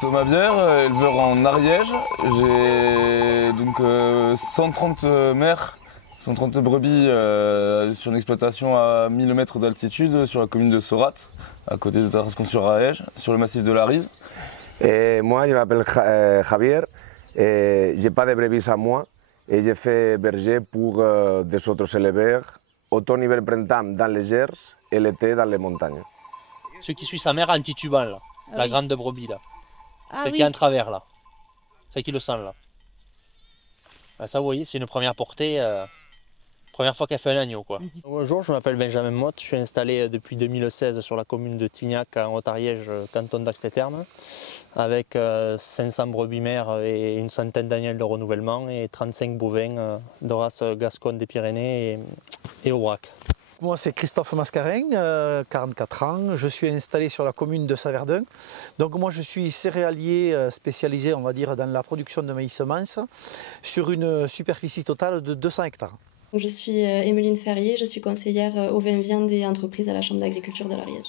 Thomas Bière, éleveur en Ariège. J'ai donc 130 mères, 130 brebis sur une exploitation à 1000 mètres d'altitude sur la commune de Sorat, à côté de Tarascon-sur-Ariège, sur le massif de la Rise. Moi, je m'appelle Javier, je n'ai pas de brebis à moi et j'ai fait berger pour des autres éleveurs, automne, hiver, printemps dans les Gers et l'été dans les montagnes. Ceux qui suivent sa mère en titubant, là, la grande brebis là. Ah, Celle oui. qui est en travers là. Celle qui le sent là. Ça vous voyez, c'est une première portée, première fois qu'elle fait un agneau quoi. Bonjour, je m'appelle Benjamin Motte, je suis installé depuis 2016 sur la commune de Tignac en Haute-Ariège, canton d'Axe-et-Thermes, avec 500 brebis mères et une centaine d'agneaux de renouvellement et 35 bovins de race Gasconne des Pyrénées et Aubrac. Moi, c'est Christophe Mascarin, 44 ans. Je suis installé sur la commune de Saverdun. Donc moi, je suis céréalier spécialisé, on va dire, dans la production de maïs mince sur une superficie totale de 200 hectares. Je suis Emeline Ferrier, je suis conseillère aux vins viandes et entreprises à la Chambre d'agriculture de l'Ariège.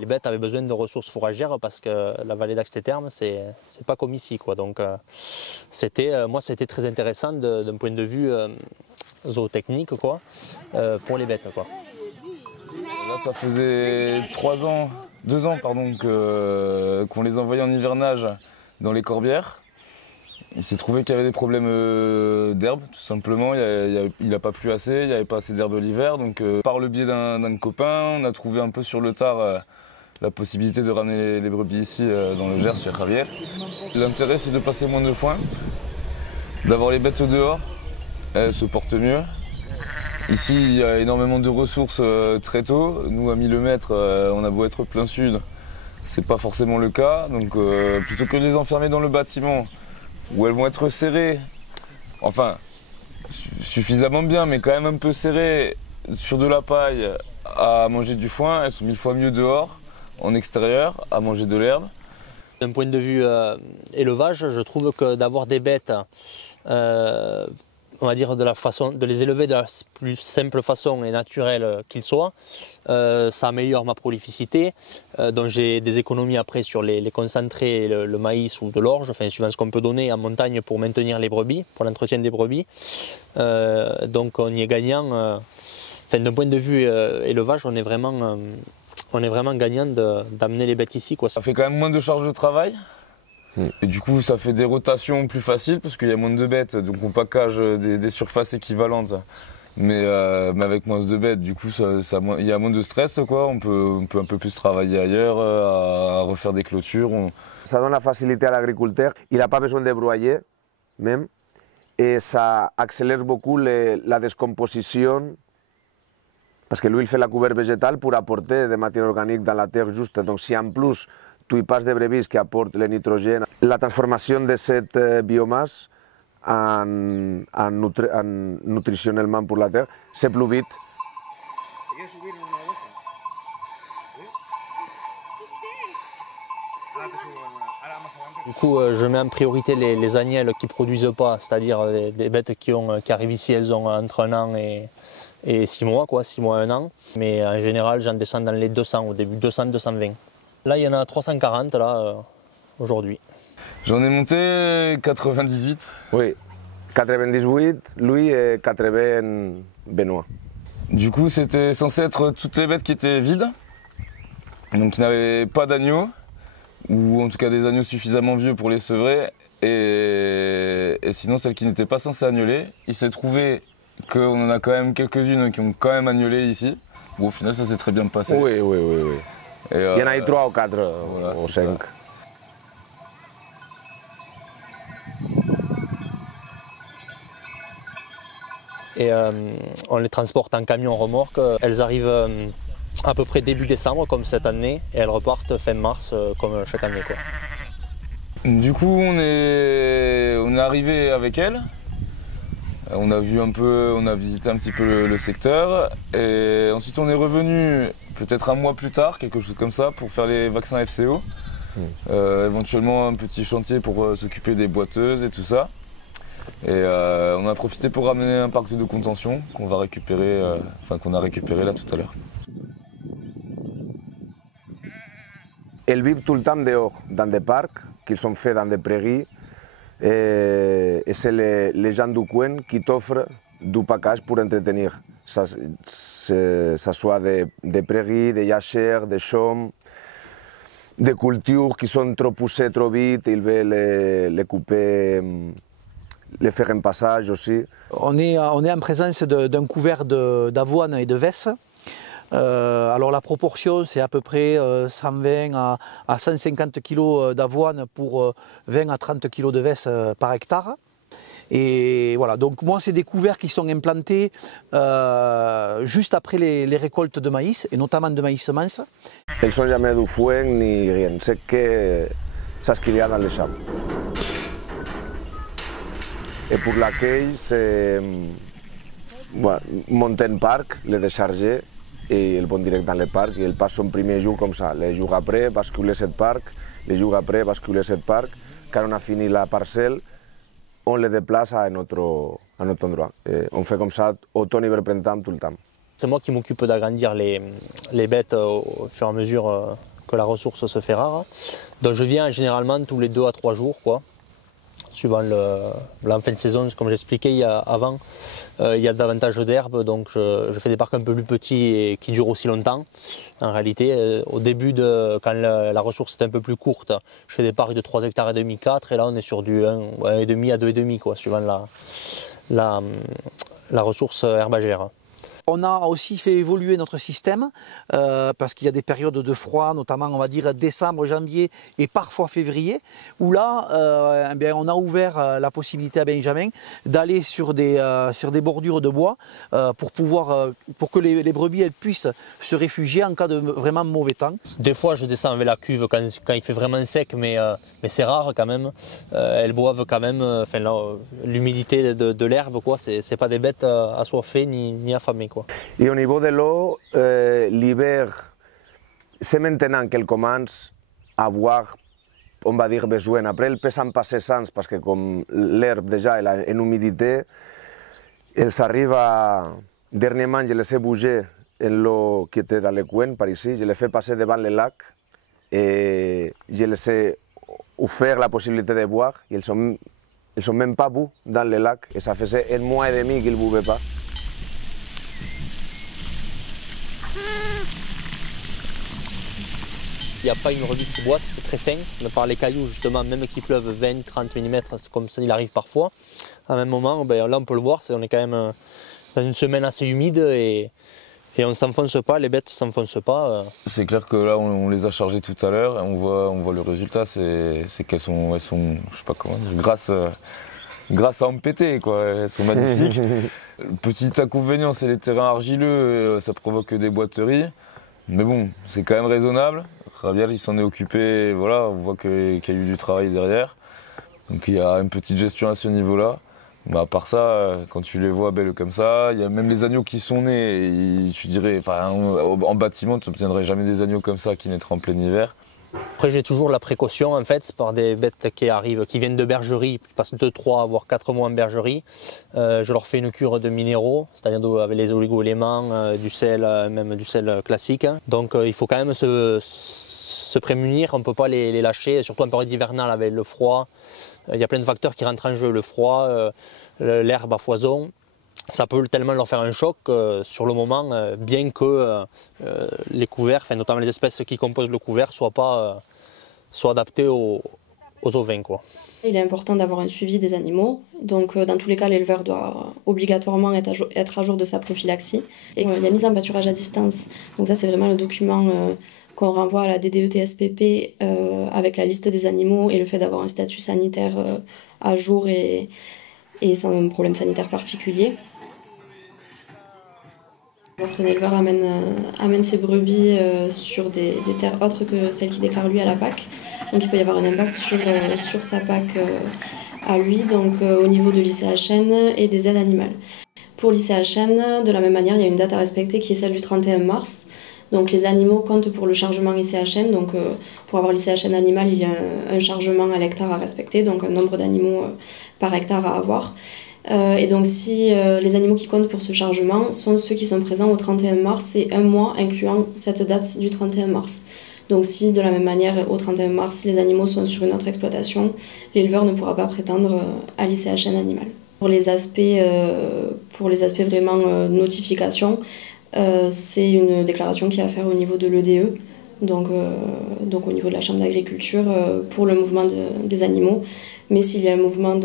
Les bêtes avaient besoin de ressources fourragères parce que la vallée d'Axe-et-Thermes, c'est pas comme ici, quoi. Donc moi, c'était très intéressant d'un point de vue zootechnique, quoi, pour les bêtes, quoi. Là, ça faisait 2 ans pardon, qu'on les envoyait en hivernage dans les corbières. Il s'est trouvé qu'il y avait des problèmes d'herbe, tout simplement. Il n'a pas plu assez, il n'y avait pas assez d'herbe l'hiver. Donc, par le biais d'un copain, on a trouvé un peu sur le tard la possibilité de ramener les brebis ici dans le Gers, chez Javier. L'intérêt, c'est de passer moins de foin, d'avoir les bêtes dehors, elles se portent mieux. Ici, il y a énormément de ressources très tôt. Nous, à 1000 mètres, on a beau être plein sud, c'est pas forcément le cas. Donc, plutôt que de les enfermer dans le bâtiment, où elles vont être serrées, enfin, suffisamment bien, mais quand même un peu serrées, sur de la paille, à manger du foin, elles sont 1000 fois mieux dehors, en extérieur, à manger de l'herbe. D'un point de vue élevage, je trouve que d'avoir des bêtes, on va dire de les élever de la plus simple façon et naturelle qu'ils soient, ça améliore ma prolificité, donc j'ai des économies après sur les concentrés, le maïs ou de l'orge, enfin suivant ce qu'on peut donner en montagne pour maintenir les brebis, pour l'entretien des brebis. Donc on y est gagnant, d'un point de vue élevage, on est vraiment gagnant d'amener les bêtes ici, quoi. Ça fait quand même moins de charge de travail. Et du coup, ça fait des rotations plus faciles parce qu'il y a moins de bêtes, donc on package des surfaces équivalentes. Mais avec moins de bêtes, du coup, il y a moins de stress, quoi. On peut un peu plus travailler ailleurs, à refaire des clôtures. Ça donne la facilité à l'agriculteur, il n'a pas besoin de broyer, même, et ça accélère beaucoup la décomposition, parce que lui, il fait la couverte végétale pour apporter des matières organiques dans la terre juste. Donc si en plus, tu y passes des brebis qui apportent le nitrogène, la transformation de cette biomasse nutritionnellement pour la terre, c'est plus vite. Du coup, je mets en priorité les agnelles qui ne produisent pas, c'est-à-dire des bêtes qui arrivent ici, elles ont entre 1 an et 6 mois, quoi, 6 mois, 1 an. Mais en général, j'en descends dans les 200 au début, 200, 220. Là, il y en a 340 là, aujourd'hui. J'en ai monté 98. Oui, 98, lui et 80 Benoît. Du coup, c'était censé être toutes les bêtes qui étaient vides, donc qui n'avaient pas d'agneaux, ou en tout cas des agneaux suffisamment vieux pour les sevrer, et sinon celles qui n'étaient pas censées agnoler. Il s'est trouvé qu'on en a quand même quelques-unes qui ont quand même agnolé ici. Bon, au final, ça s'est très bien passé. Oui. Et il y en a eu 3 ou 4 voilà, ou 5. Et on les transporte en camion remorque. Elles arrivent à peu près début décembre, comme cette année, et elles repartent fin mars, comme chaque année, quoi. Du coup, on est arrivé avec elles. On a visité un petit peu le secteur, et ensuite on est revenu peut-être un mois plus tard, quelque chose comme ça, pour faire les vaccins FCO. Éventuellement un petit chantier pour s'occuper des boiteuses et tout ça. Et on a profité pour ramener un parc de contention qu'on va récupérer, qu'on a récupéré là tout à l'heure. Elles vivent tout le temps dehors, dans des parcs qui sont faits dans des prairies. Et c'est les gens du coin qui t'offrent du package pour entretenir. Ça soit des prairies, des jachères, des chaumes, des cultures qui sont trop poussées trop vite, ils veulent les couper, les faire un passage aussi. On est en présence d'un couvert d'avoine et de vesse. Alors la proportion, c'est à peu près 120 à 150 kg d'avoine pour 20 à 30 kg de vesse par hectare. Et voilà, donc moi c'est des couverts qui sont implantés juste après les récoltes de maïs, et notamment de maïs mince. Elles sont jamais du foin ni rien, c'est que ça se cria dans les champs. Et pour l'accueil, c'est monter un parc, le décharger, et ils vont direct dans le parc, et ils passent son premier jour comme ça. Les jours après, basculer ce parc, les jours après, basculer ce parc. Quand on a fini la parcelle, on les déplace à un autre endroit. Et on fait comme ça, automne, printemps, tout le temps. C'est moi qui m'occupe d'agrandir les bêtes au fur et à mesure que la ressource se fait rare. Donc je viens généralement tous les 2 à 3 jours, quoi. Suivant la fin de saison, comme j'expliquais avant, il y a davantage d'herbes, donc je fais des parcs un peu plus petits et qui durent aussi longtemps. En réalité, au début, quand la ressource est un peu plus courte, je fais des parcs de 3,5 hectares, 4, et là on est sur du 1,5 à 2,5, quoi, suivant la ressource herbagère. On a aussi fait évoluer notre système parce qu'il y a des périodes de froid, notamment on va dire décembre, janvier et parfois février, où là on a ouvert la possibilité à Benjamin d'aller sur des bordures de bois pour que les brebis elles puissent se réfugier en cas de vraiment mauvais temps. Des fois je descends avec la cuve quand il fait vraiment sec, mais c'est rare quand même. Elles boivent quand même, l'humidité de l'herbe, quoi. C'est pas des bêtes assoiffées ni affamées, quoi. Et au niveau de l'eau, l'hiver, c'est maintenant qu'elle commence à avoir, on va dire, besoin. Après, elles peuvent passer sans, parce que comme l'herbe déjà elle a une humidité, elles arrivent à... Dernièrement, je les ai bougées en l'eau qui était dans le coin, par ici, je les fais passer devant le lac et je les ai offert la possibilité de boire. Ils sont même pas bu dans le lac et ça faisait 1 mois et demi qu'ils ne buvaient pas. Il n'y a pas une brebis qui boite, c'est très sain, de par les cailloux justement, même qu'il pleuve 20-30 mm, comme ça il arrive parfois. À un même moment, là on peut le voir, on est quand même dans une semaine assez humide et on ne s'enfonce pas, les bêtes ne s'enfoncent pas. C'est clair que là on les a chargées tout à l'heure et on voit le résultat, c'est qu'elles sont, je sais pas comment dire, grâce à Ampété, quoi, elles sont magnifiques. Le petit inconvénient, c'est les terrains argileux, ça provoque des boiteries, mais bon, c'est quand même raisonnable. Rabiel, il s'en est occupé, voilà, on voit qu'il y a eu du travail derrière. Donc il y a une petite gestion à ce niveau-là. Mais à part ça, quand tu les vois belles comme ça, il y a même les agneaux qui sont nés. Tu dirais, en bâtiment, tu n'obtiendrais jamais des agneaux comme ça qui naîtraient en plein hiver. Après j'ai toujours la précaution en fait, par des bêtes qui viennent de bergerie, qui passent 2, 3 voire 4 mois en bergerie. Je leur fais une cure de minéraux, c'est-à-dire avec les oligo-éléments, du sel, même du sel classique. Donc il faut quand même se prémunir, on ne peut pas les lâcher, surtout en période hivernale avec le froid. Il y a plein de facteurs qui rentrent en jeu, le froid, l'herbe à foison. Ça peut tellement leur faire un choc sur le moment, bien que les couverts, notamment les espèces qui composent le couvert, soient adaptés aux ovins, quoi. Il est important d'avoir un suivi des animaux. Donc dans tous les cas, l'éleveur doit obligatoirement être à jour de sa prophylaxie. Et il y a mise en pâturage à distance. Donc ça, c'est vraiment le document qu'on renvoie à la DDE-TSPP avec la liste des animaux et le fait d'avoir un statut sanitaire à jour et sans un problème sanitaire particulier. Lorsqu'un éleveur amène ses brebis sur des terres autres que celles qu'il déclare lui à la PAC, donc il peut y avoir un impact sur sa PAC à lui, donc au niveau de l'ICHN et des aides animales. Pour l'ICHN, de la même manière, il y a une date à respecter qui est celle du 31 mars. Donc les animaux comptent pour le chargement ICHN. Donc pour avoir l'ICHN animal, il y a un chargement à l'hectare à respecter, donc un nombre d'animaux par hectare à avoir. Et donc si les animaux qui comptent pour ce chargement sont ceux qui sont présents au 31 mars et un mois incluant cette date du 31 mars. Donc si de la même manière au 31 mars les animaux sont sur une autre exploitation, l'éleveur ne pourra pas prétendre à l'ICHN animal. Pour les aspects vraiment notification, c'est une déclaration qu'il y a à faire au niveau de l'EDE, donc au niveau de la Chambre d'agriculture pour le mouvement des animaux. Mais s'il y a un mouvement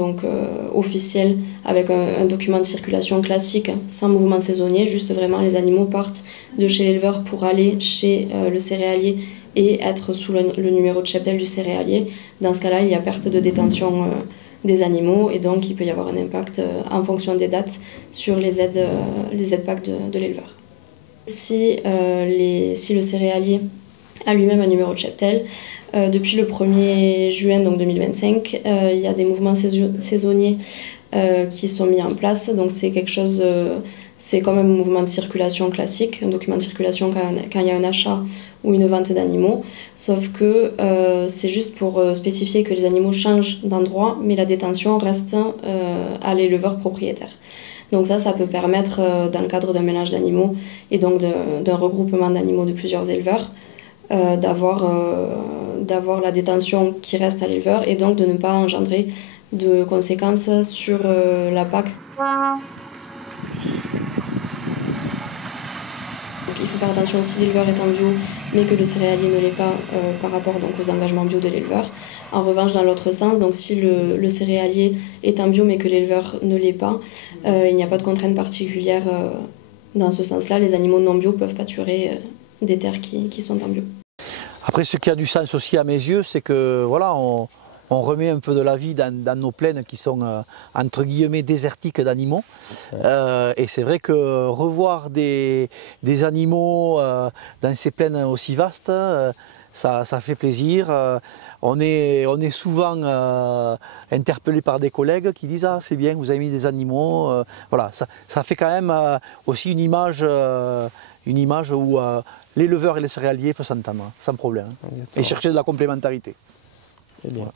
officiel avec un document de circulation classique, sans mouvement saisonnier, juste vraiment les animaux partent de chez l'éleveur pour aller chez le céréalier et être sous le numéro de cheptel du céréalier, dans ce cas-là, il y a perte de détention des animaux et donc il peut y avoir un impact en fonction des dates sur les aides PAC de l'éleveur. Si le céréalier a lui-même un numéro de cheptel, depuis le 1er juin donc 2025, il y a des mouvements saisonniers qui sont mis en place. Donc c'est quelque chose, c'est comme un mouvement de circulation classique, un document de circulation quand il y a un achat ou une vente d'animaux, sauf que c'est juste pour spécifier que les animaux changent d'endroit, mais la détention reste à l'éleveur propriétaire. Donc ça peut permettre, dans le cadre d'un ménage d'animaux et donc d'un regroupement d'animaux de plusieurs éleveurs, d'avoir la détention qui reste à l'éleveur et donc de ne pas engendrer de conséquences sur la PAC. Donc il faut faire attention si l'éleveur est en bio mais que le céréalier ne l'est pas par rapport donc, aux engagements bio de l'éleveur. En revanche, dans l'autre sens, donc si le céréalier est en bio mais que l'éleveur ne l'est pas, il n'y a pas de contrainte particulière dans ce sens-là. Les animaux non bio peuvent pâturer des terres qui sont en bio. Après, ce qui a du sens aussi à mes yeux, c'est que voilà, on remet un peu de la vie dans nos plaines qui sont entre guillemets désertiques d'animaux. Et c'est vrai que revoir des animaux dans ces plaines aussi vastes, ça fait plaisir. On est souvent interpellé par des collègues qui disent « Ah, c'est bien, vous avez mis des animaux ». Voilà, ça fait quand même aussi une image où l'éleveur et le céréalier peuvent s'entendre sans problème. Et chercher de la complémentarité. C'est bien. Voilà.